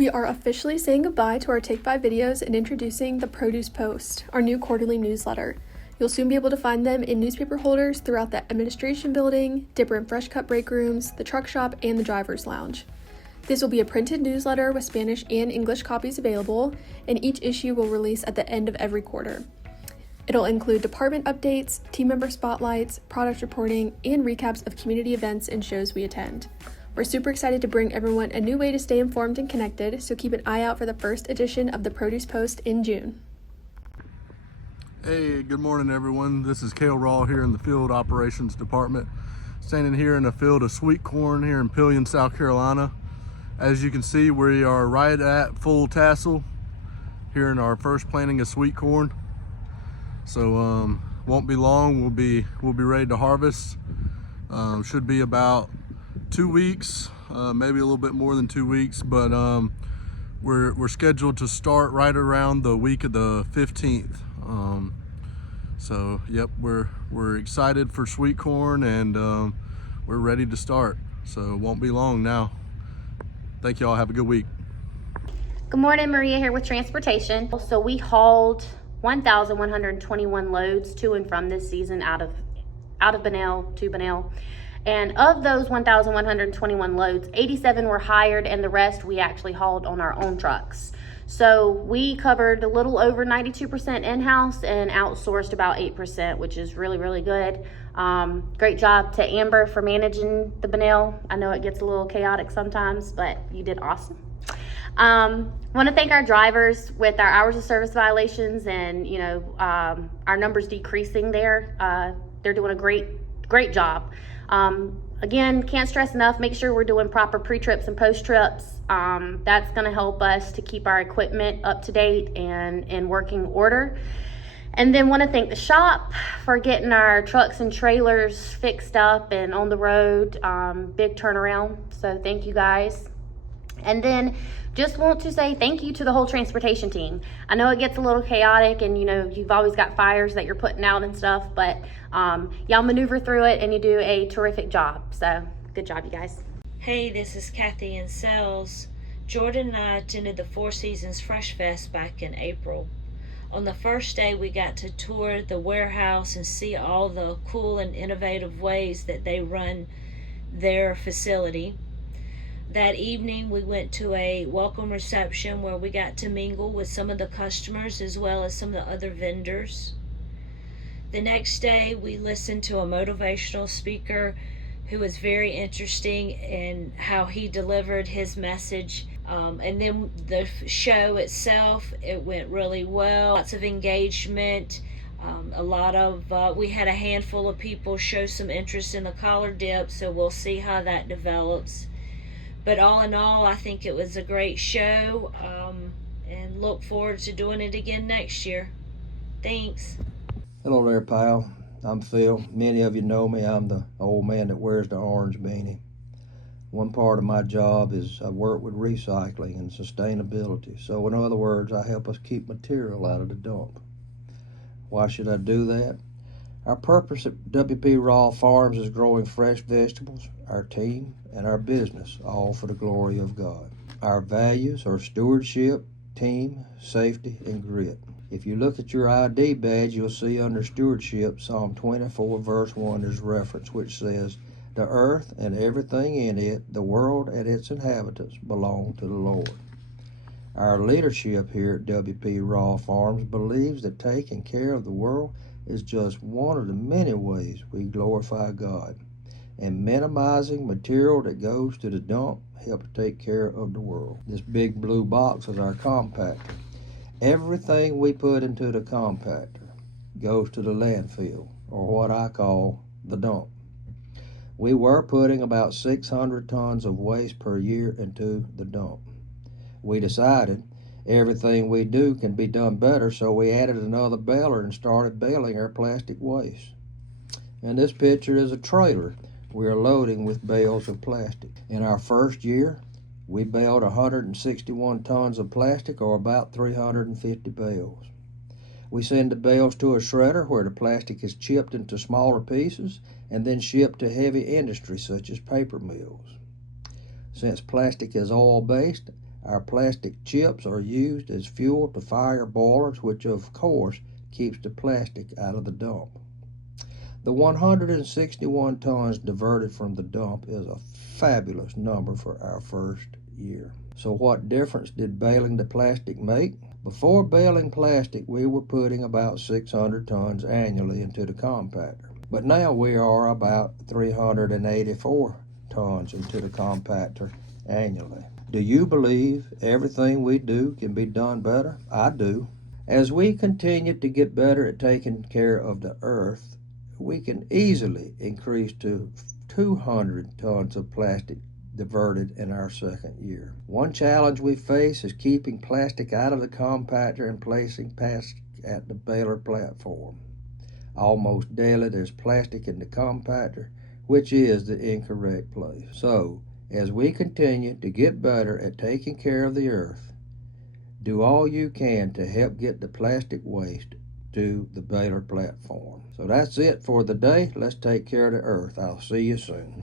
We are officially saying goodbye to our Take 5 videos and introducing the Produce Post, our new quarterly newsletter. You'll soon be able to find them in newspaper holders throughout the administration building, Dipper and Fresh Cut break rooms, the truck shop, and the driver's lounge. This will be a printed newsletter with Spanish and English copies available, and each issue will release at the end of every quarter. It'll include department updates, team member spotlights, product reporting, and recaps of community events and shows we attend. We're super excited to bring everyone a new way to stay informed and connected, so keep an eye out for the first edition of the Produce Post in June. Hey, good morning everyone. This is Cale Raw here in the Field Operations Department, standing here in a field of sweet corn here in Pillion, South Carolina. As you can see, we are right at full tassel here in our first planting of sweet corn. So won't be long, we'll be ready to harvest. Should be about 2 weeks, maybe a little bit more than 2 weeks, but we're scheduled to start right around the week of the 15th. So yep, we're excited for sweet corn, and we're ready to start. So it won't be long now. Thank you all, have a good week. Good morning, Maria here with Transportation. So we hauled 1,121 loads to and from this season out of Bunnell to Bunnell. And of those 1,121 loads, 87 were hired, and the rest we actually hauled on our own trucks. So we covered a little over 92% in-house and outsourced about 8%, which is really, really good. Great job to Amber for managing the Bunnell. I know it gets a little chaotic sometimes, but you did awesome. Want to thank our drivers with our hours of service violations and, our numbers decreasing there. They're doing a great job. Again, can't stress enough, make sure we're doing proper pre-trips and post-trips. That's going to help us to keep our equipment up to date and in working order. And then want to thank the shop for getting our trucks and trailers fixed up and on the road. Big turnaround, so thank you guys. And then just want to say thank you to the whole transportation team. I know it gets a little chaotic, and you've always got fires that you're putting out and stuff, but y'all maneuver through it and you do a terrific job. So good job, you guys. Hey, this is Kathy in sales. Jordan and I attended the Four Seasons Fresh Fest back in April. On the first day, we got to tour the warehouse and see all the cool and innovative ways that they run their facility. That evening, we went to a welcome reception where we got to mingle with some of the customers as well as some of the other vendors. The next day, we listened to a motivational speaker who was very interesting in how he delivered his message. And then the show itself, it went really well. Lots of engagement. We had a handful of people show some interest in the collar dip, so we'll see how that develops. But all in all, I think it was a great show, and look forward to doing it again next year. Thanks. Hello there, pal. I'm Phil. Many of you know me. I'm the old man that wears the orange beanie. One part of my job is I work with recycling and sustainability. So in other words, I help us keep material out of the dump. Why should I do that? Our purpose at WP Raw Farms is growing fresh vegetables, our team, and our business, all for the glory of God. Our values are stewardship, team, safety, and grit. If you look at your ID badge, you'll see under stewardship, Psalm 24, verse 1 is reference, which says, "The earth and everything in it, the world and its inhabitants, belong to the Lord." Our leadership here at WP Raw Farms believes that taking care of the world is just one of the many ways we glorify God, and minimizing material that goes to the dump helps take care of the world. This big blue box is our compactor. Everything we put into the compactor goes to the landfill, or what I call the dump. We were putting about 600 tons of waste per year into the dump. We decided everything we do can be done better, so we added another baler and started baling our plastic waste. And this picture is a trailer we are loading with bales of plastic. In our first year, we baled 161 tons of plastic, or about 350 bales. We send the bales to a shredder where the plastic is chipped into smaller pieces and then shipped to heavy industry such as paper mills. Since plastic is oil-based, Our plastic chips are used as fuel to fire boilers, which of course keeps the plastic out of the dump. The 161 tons diverted from the dump is a fabulous number for our first year. So what difference did baling the plastic make? Before baling plastic, we were putting about 600 tons annually into the compactor. But now we are about 384 tons into the compactor annually. Do you believe everything we do can be done better? I do. As we continue to get better at taking care of the earth, we can easily increase to 200 tons of plastic diverted in our second year. One challenge we face is keeping plastic out of the compactor and placing plastic at the baler platform. Almost daily there's plastic in the compactor, which is the incorrect place. So, as we continue to get better at taking care of the earth, do all you can to help get the plastic waste to the baler platform. So that's it for the day. Let's take care of the earth. I'll see you soon.